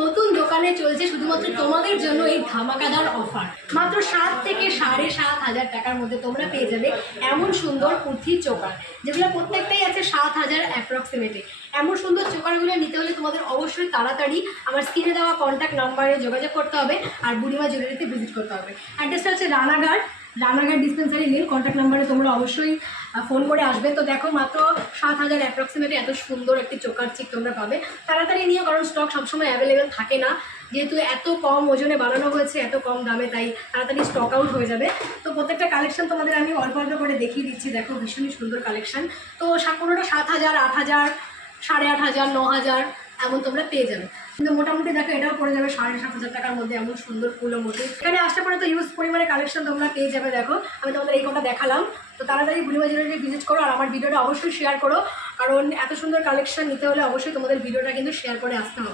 নতুন দোকানে চলছে শুধুমাত্র তোমাদের জন্য এই ধামাকাদার অফার। মাত্র 7 থেকে 7,500 টাকার মধ্যে তোমরা পেয়ে যাবে এমন সুন্দর কুর্তি চোকার, যেগুলো প্রত্যেকটাই আছে 7,000 অ্যাপ্রক্সিমেটলি। এমন সুন্দর চোকারগুলো নিতে হলে তোমাদের অবশ্যই তাড়াতাড়ি আমার স্ক্রিনে দেওয়া কন্ট্যাক্ট নাম্বারে যোগাযোগ করতে হবে আর বুড়িমা জুয়েলারিতে ভিজিট করতে হবে। অ্যাড্রেসটা হচ্ছে রানাঘাট ডিসপেন্সারি লিঙ্ক। কন্ট্যাক্ট নাম্বারে তোমরা অবশ্যই ফোন করে আসবে। তো দেখো, মাত্র 7,000 অ্যাপ্রক্সিমেটলি এত সুন্দর একটি চোকার চিক তোমরা পাবে। তাড়াতাড়ি নিয়ে, কারণ স্টক সবসময় অ্যাভেলেবেল থাকে না, যেহেতু এত কম ওজনে বানানো হয়েছে, এত কম দামে, তাই তাড়াতাড়ি স্টক আউট হয়ে যাবে। তো প্রত্যেকটা কালেকশন তোমাদের আমি অল্প অল্প করে দেখিয়ে দিচ্ছি। দেখো, ভীষণই সুন্দর কালেকশন। তো কোনোটা 7,000, 8,000, 8,500, 9,000 এমন তোমরা পেয়ে যাবে। কিন্তু মোটামুটি দেখো, এটাও পড়ে যাবে 7,500 টাকার মধ্যে, এমন সুন্দর ফুলের মধ্যে। এখানে আসতে পারে তো ইউজ পরিমাণে কালেকশন তোমরা পেয়ে যাবে। দেখো, আমি তোমাদের এই কটা দেখালাম। তো তাড়াতাড়ি বুড়িমা জুয়েলারি ভিজিট করো আর আমার ভিডিওটা অবশ্যই শেয়ার করো, কারণ এত সুন্দর কালেকশন নিতে হলে অবশ্যই তোমাদের ভিডিওটা কিন্তু শেয়ার করে আসতে হবে।